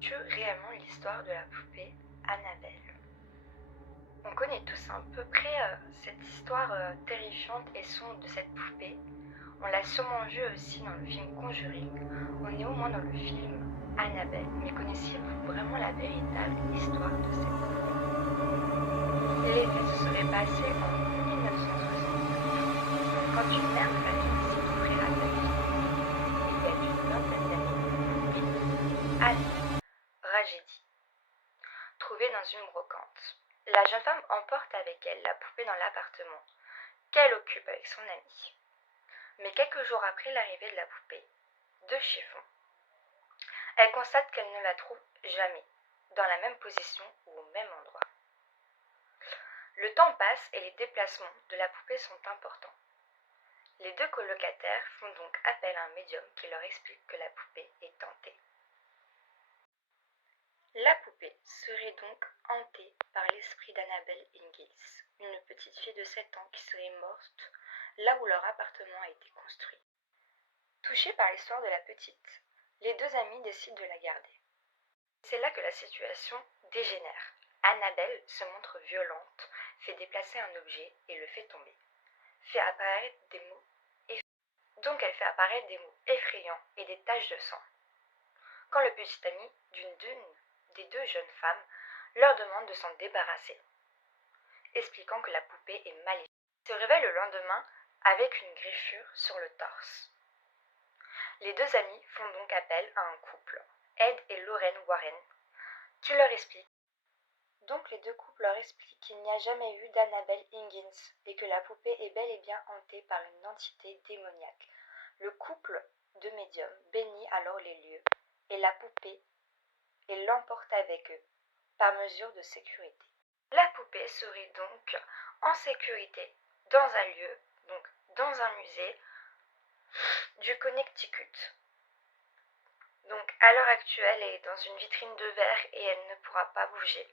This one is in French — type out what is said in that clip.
Tu réellement l'histoire de la poupée Annabelle? On connaît tous à peu près cette histoire terrifiante et sombre de cette poupée. On l'a sûrement vue aussi dans le film Conjuring. On est au moins dans le film Annabelle. Mais connaissiez-vous vraiment la véritable histoire de cette poupée? Les faits se seraient passés en 1969, quand une mère de famille décide d'offrir à sa fille, qui était d'une vingtaine d'années, une Annabelle Rajedi, trouvée dans une brocante. La jeune femme emporte avec elle la poupée dans l'appartement qu'elle occupe avec son amie. Mais quelques jours après l'arrivée de la poupée de chiffon, elle constate qu'elle ne la trouve jamais dans la même position ou au même endroit. Le temps passe et les déplacements de la poupée sont importants. Les deux colocataires font donc appel à un médium qui leur explique que la poupée est hantée. La poupée serait donc hantée par l'esprit d'Annabelle Ingalls, une petite fille de 7 ans qui serait morte là où leur appartement a été construit. Touchés par l'histoire de la petite, les deux amis décident de la garder. C'est là que la situation dégénère. Annabelle se montre violente, fait déplacer un objet et le fait tomber. Fait apparaître des mots elle fait apparaître des mots effrayants et des taches de sang. Quand le petit ami d'une des deux jeunes femmes leur demande de s'en débarrasser, expliquant que la poupée est maléfique, se réveille le lendemain avec une griffure sur le torse. Les deux amis font donc appel à un couple, Ed et Lorraine Warren, qui leur explique. Donc les deux couples leur expliquent qu'il n'y a jamais eu d'Annabelle Higgins et que la poupée est bel et bien hantée par une entité démoniaque. Le couple de médiums bénit alors les lieux et la poupée et l'emporte avec eux par mesure de sécurité. La poupée serait donc en sécurité dans un lieu, donc dans un musée du Connecticut. Donc à l'heure actuelle, elle est dans une vitrine de verre et elle ne pourra pas bouger.